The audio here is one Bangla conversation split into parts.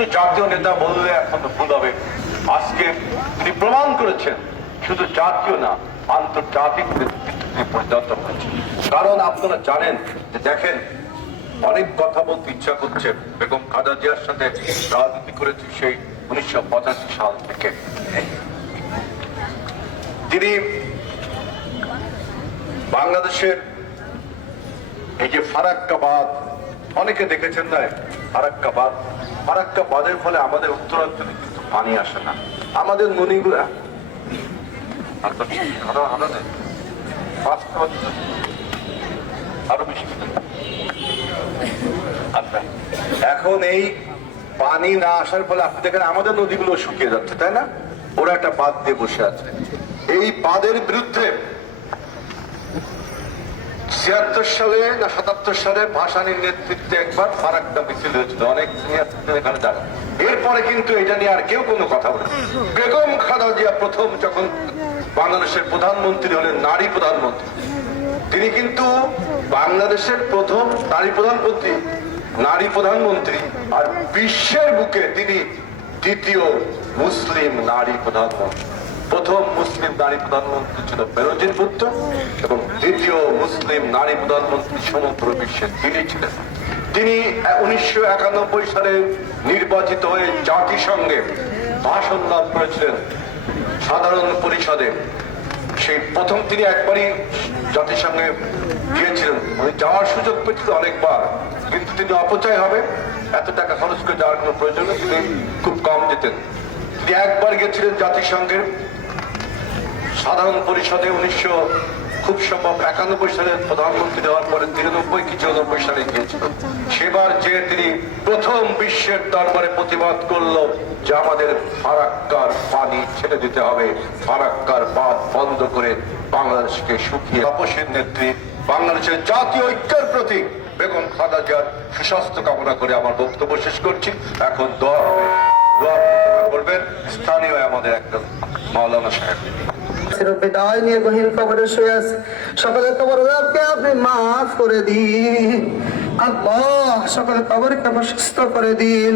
শুধু জাতীয় নেতা বললে এখন ভুল হবে। আজকে তিনি প্রমাণ করেছেন শুধু জাতীয় না, আন্তর্জাতিক নেতৃত্বে পরিণত হয়েছে। কারণ আপনারা জানেন যে, দেখেন, অনেক কথা বলতে ইচ্ছা করছে। বেগম খালেদা জিয়ার সাথে রাজনীতি করেছি সেই 1985 সাল থেকে। তিনি বাংলাদেশের এই যে ফারাক্কাবাদ, অনেকে দেখেছেন না ফারাক্কাবাদের ফলে আমাদের উত্তরাঞ্চলে কিন্তু পানি আসে না। আমাদের নদীগুলা আরো বেশি। আচ্ছা, এখন এই পানি না আসার ফলে আপনি দেখেন আমাদের নদীগুলো শুকিয়ে যাচ্ছে, তাই না? ওরা একটা বাঁধ দিয়ে বসে আছে। এই বাঁধের বিরুদ্ধে 76 সালে না 77 সালে ভাসানীর নেতৃত্বে একবার ফারাক্কা মিছিল হয়েছিল, অনেক এখানে জানেন। এরপরে কিন্তু এটা নিয়ে আর কেউ কোনো কথা বলে। বেগম খালেদা জিয়া প্রথম যখন বাংলাদেশের প্রধানমন্ত্রী হলেন, নারী প্রধানমন্ত্রী, তিনি কিন্তু বাংলাদেশের প্রথম নারী প্রধানমন্ত্রী, আর বিশ্বের বুকে তিনি দ্বিতীয় মুসলিম নারী প্রধানমন্ত্রী। প্রথম মুসলিম নারী প্রধানমন্ত্রী ছিল বেনজির ভুট্টো এবং দ্বিতীয় মুসলিম নারী প্রধানমন্ত্রী সমগ্র বিশ্বের তিনি ছিলেন। তিনি 1991 সালে নির্বাচিত হয়ে জাতিসংঘে ভাষণ লাভ করেছিলেন সাধারণ পরিষদে। সেই প্রথম তিনি একবারই জাতিসংঘে গিয়েছিলেন, যাওয়ার সুযোগ পেয়েছিল অনেকবার, কিন্তু তিনি অপচয় হবে এত টাকা খরচ করে যাওয়ার কোনো প্রয়োজন নেই, তিনি খুব কম যেতেন। তিনি একবার গেছিলেন জাতিসংঘের সাধারণ পরিষদে খুব সম্ভব 91 সালে প্রধানমন্ত্রী হওয়ার পরে 93 কি 94 সালে গিয়েছিল। সেবার যে তিনি প্রথম বিশ্বের দরবারে প্রতিবাদ করলো যে আমাদের ফারাক্কার পানি ছেড়ে দিতে হবে, ফারাক্কার বাঁধ বন্ধ করে বাংলাদেশকে শুকিয়ে। তপসীর নেত্রী, বাংলাদেশের জাতীয় ঐক্যের প্রতীক বেগম খালেদা জিয়ার সুস্বাস্থ্য কামনা করে আমার বক্তব্য শেষ করছি। এখন দোয়া করবেন স্থানীয় আমাদের একজন মাওলানা সাহেব। বিদায় নিয়ে গহীন কবরে শুয়ে আছে, সকলে কবরকে আপনি মাফ করে দিন আল্লাহ, সকলে কবরকে সুস্থ করে দিন।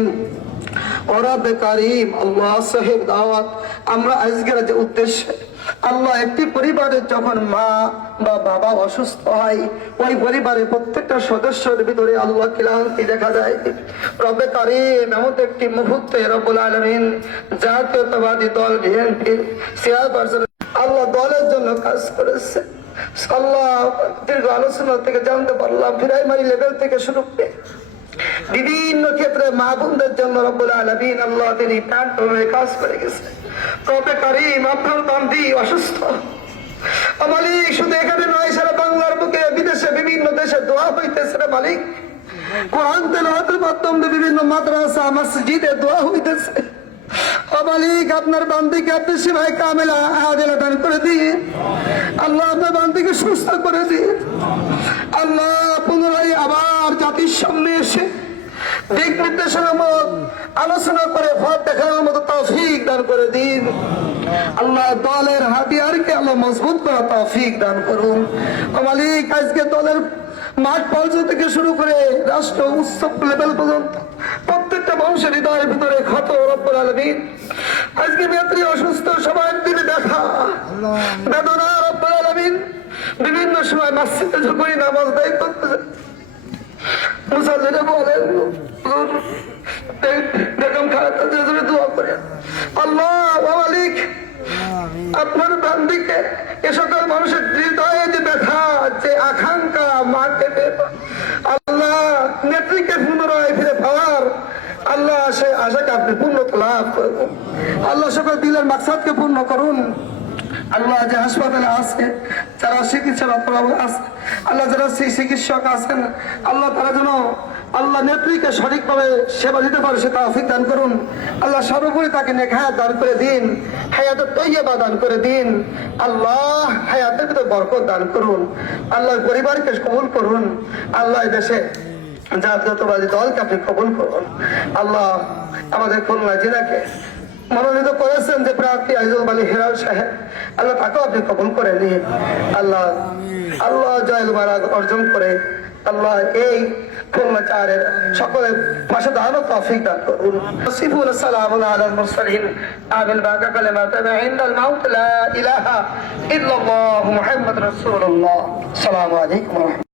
ও রব্বে কারীম, আল্লাহ সাহেব দাওয়াত আমরা আজকের যে উদ্দেশ্যে, আল্লাহ একটি পরিবারের যখন মা বা বাবা অসুস্থ হয়, ওই পরিবারের প্রত্যেকটা সদস্যের ভিতরে আল্লাহ ক্লান্তি দেখা যায়। রব্বে কারীম, এমন একটি মুহূর্তে রব্বুল আলামিন জাতীয়তাবাদী দল বিএনপি চেয়ারপারসন আল্লাহ দলের জন্য কাজ করেছে। আল্লাহ দীর্ঘ আলোচনা থেকে জানতে পারলাম প্রাইমারি লেভেল থেকে শুরু করে বিভিন্ন ক্ষেত্রে মা বোনদের জন্য রব্বুল আলামিন আল্লাহ তিনি প্রাণপণে কাজ করে গেছে। রব্বে কারীম, আপনার বান্দি অসুস্থ, মালিক শুধু এখানে নয়, সারা বাংলার বুকে বিদেশে বিভিন্ন দেশে দোয়া হইতেছে রে মালিক। কোরআন তেলাওয়াতের মাধ্যমে বিভিন্ন মাদ্রাসা মসজিদে দোয়া হইতেছে। মালিক, আপনার বান্দিকে আপনি শিফায়ে কামিলা আদিলা দান করে দিন আল্লাহ, আপনার বান্দিকে সুস্থ করে দিন আল্লাহ। পুনরায় আবার জাতির সামনে এসে দিক নির্দেশনা আলোচনা করে পথ দেখানোর মতো তৌফিক দান করে দিন আল্লাহ। দলের হাতিয়ারকে আল্লাহ মজবুত করা তৌফিক দান করুন মালিক। আজকে দলের মাঠ পর্যায় থেকে শুরু করে রাষ্ট্র উৎসব লেভেল পর্যন্ত প্রত্যেকটা মানুষের হৃদয়ের ভিতরে ক্ষত রব্বুল আলামিন। আজকে নেত্রী অসুস্থ, সবার দিকে দেখা বেদনা রব্বুল আলামিন। বিভিন্ন সময় মসজিদে যখন নামাজ দায়ী করতেছে, মুসল্লিরা বলেন বেগম খালেদা জিয়ার জন্য দোয়া করেন আল্লাহ। মালিক, আপনার বান্দিকে এ সকল মানুষের হৃদয়ে যে ব্যথা, যে আকাঙ্ক্ষা মাকে আল্লাহ নেত্রীকে পুনরায় ফিরে পাওয়ার আল্লাহ, সে আশাকে আপনি পূর্ণতা লাভ করুন আল্লাহ। সকল দিলের মাকসাদকে পূর্ণ করুন আল্লাহ। যে হাসপাতালে আছে, যারা চিকিৎসা আছে আল্লাহ, যারা চিকিৎসক আছেন আল্লাহ, তারা যেন আল্লাহ নেত্রীকে সঠিকভাবে সেবা দিতে পারে সে তৌফিক দান করুন আল্লাহ। সর্বোপরি তাকে নেক হায়াত দান করে দিন, হায়াতের তৈয়বা দান করে দিন আল্লাহ। হায়াতের ভিতরে বরকত দান করুন আল্লাহ। পরিবারকে কবুল করুন আল্লাহ। দেশে জাতীয়তাবাদী দলকে আপনি কবুল করুন আল্লাহ। আমাদের খুলনা জেলাকে মনোনীত করেছেন যে প্রার্থী আইজুল আলী হেরাল সাহেব, আল্লাহ তাকেও আপনি কবুল করে নিন আল্লাহ। আল্লাহ জয় বারাক অর্জন করে আল্লাহ এই কর্মচারের সকলের পাশে দাঁড়ানো তৌফিক দান করুন। সিফুল সালামুন আলাল মুরসালিন আমিন বাকা কালিমাতান ইনদাল মাউত লা ইলাহা ইল্লাল্লাহু মুহাম্মাদুর রাসূলুল্লাহ। আসসালামু আলাইকুম।